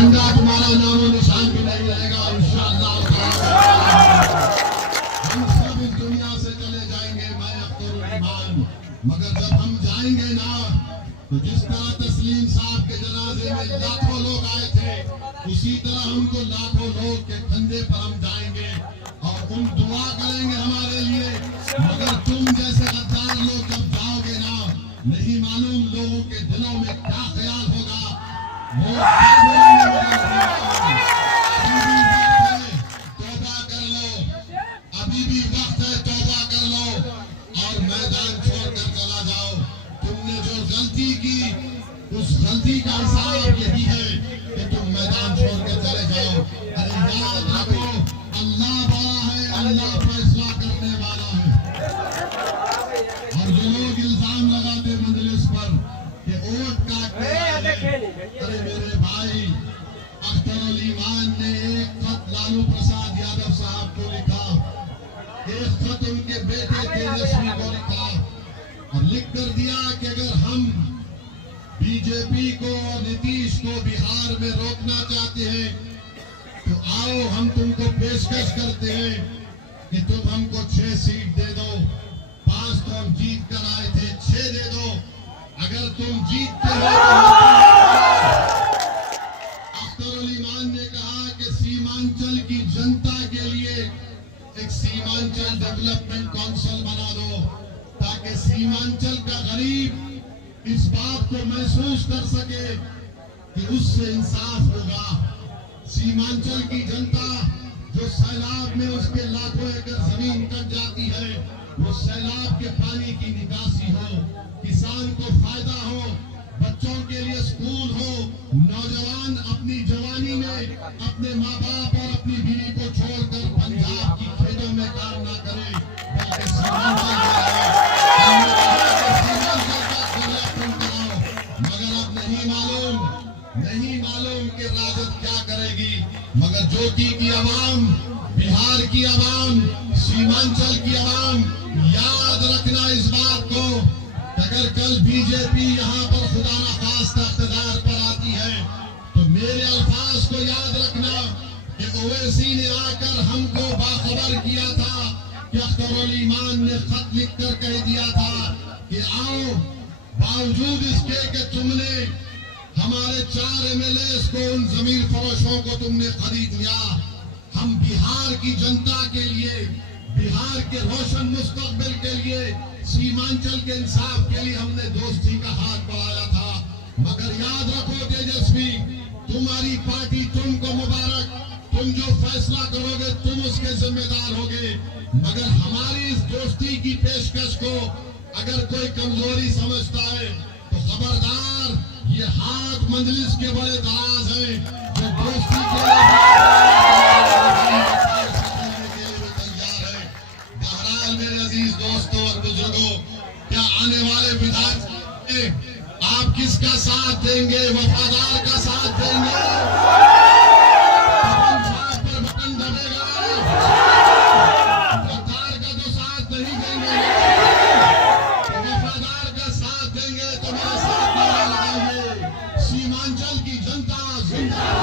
جھنڈا تمہارا نام و نشان بھی نہیں رہے گا انشاءاللہ تعالی۔ ہم سب اس دنیا سے چلے جائیں گے میں اختر الایمان، مگر جب ہم جائیں گے نا تو جس طرح تسلیم صاحب کے جنازے میں لاکھوں لوگ آئے تھے اسی طرح ہم کو لاکھوں لوگ کے کندھے پر ہم جائیں گے اور تم دعا کریں گے ہمارے لیے، مگر تم جیسے غدار لوگ جب جاؤ گے نا نہیں معلوم لوگوں کے دلوں میں کیا خیال ہوگا، وہ کیا بولیں گے۔ توبہ کر لو، ابھی بھی وقت ہے، توبہ کر لو اور میدان چھوڑ کر چلا جاؤ۔ تم نے جو غلطی کی اس غلطی کا حساب یہی ہے کہ تم میدان چھوڑ کر چلے جاؤ۔ ارے یاد رکھو اللہ بڑا ہے، اللہ فیصلہ کرنے والا ہے۔ اور جو لوگ الزام لگاتے مجلس پر کہ ووٹ کا ارے میرے بھائی اختر الایمان نے ایک خط لالو پرساد یادو صاحب کو لکھا، ایک خط ان کے بیٹے تیجسوی کو لکھا اور لکھ کر دیا کہ اگر ہم بی جے پی کو اور نتیش کو بہار میں روکنا چاہتے ہیں تو آؤ ہم تم کو پیشکش کرتے ہیں کہ تم ہم کو 6 سیٹ دے دو، 5 تو ہم جیت کر آئے تھے، 6 دے دو۔ اگر تم جیتتے ہو اختر الایمان نے کہا کہ سیمانچل کی جنتا کے لیے ایک سیمانچل ڈیولپمنٹ کونسل بنا دو تاکہ سیمانچل کا غریب اس بات کو محسوس کر سکے کہ اس سے انصاف ہوگا۔ سیمانچل کی جنتا جو سیلاب میں اس کے لاکھوں ایکڑ زمین کٹ جاتی ہے، وہ سیلاب کے پانی کی نکاسی ہو، کسان کو فائدہ ہو، بچوں کے لیے اسکول ہو، نوجوان اپنی جوانی میں اپنے ماں باپ اور اپنی بیوی کو چھوڑ کر پنجاب کی کھیتوں میں کام نہ کرے بلکہ سیمانچل جائے۔ مگر اب نہیں معلوم کہ راجد کیا کرے گی، مگر جوتی کی عوام، بہار کی عوام، سیمانچل کی عوام یاد رکھنا اس بات کو کہ اگر کل بی جے پی یہاں پر خدا نخواستہ اقتدار پر آتی ہے تو میرے الفاظ کو یاد رکھنا کہ اویسی نے آ کر ہم کو باخبر کیا تھا کہ اختر الایمان نے خط لکھ کر کہہ دیا تھا کہ آؤ، باوجود اس کے کہ تم نے ہمارے 4 MLAs کو ان زمین فروشوں کو تم نے خرید لیا، ہم بہار کی جنتا کے لیے، بہار کے روشن مستقبل کے لیے، سیمانچل کے انصاف کے لیے ہم نے دوستی کا ہاتھ بڑھایا تھا۔ مگر یاد رکھو تیجسوی، تمہاری پارٹی تم کو مبارک، تم جو فیصلہ کرو گے تم اس کے ذمہ دار ہوگے، مگر ہماری اس دوستی کی پیشکش کو اگر کوئی کمزوری سمجھتا ہے تو خبردار، یہ ہاتھ مجلس کے بڑے دراز ہیں جو دوستی کے لیے تیار ہے۔ بہرحال میرے عزیز دوستوں اور بزرگوں، کیا آنے والے بدھان آپ کس کا ساتھ دیں گے؟ وفادار کا ساتھ دیں گے؟ پر بٹن دبے گا، وفادار کا تو ساتھ نہیں دیں گے، وفادار کا ساتھ دیں گے تو میرے ساتھ نعرہ لگائیں گے، سیمانچل کی جنتا زندہ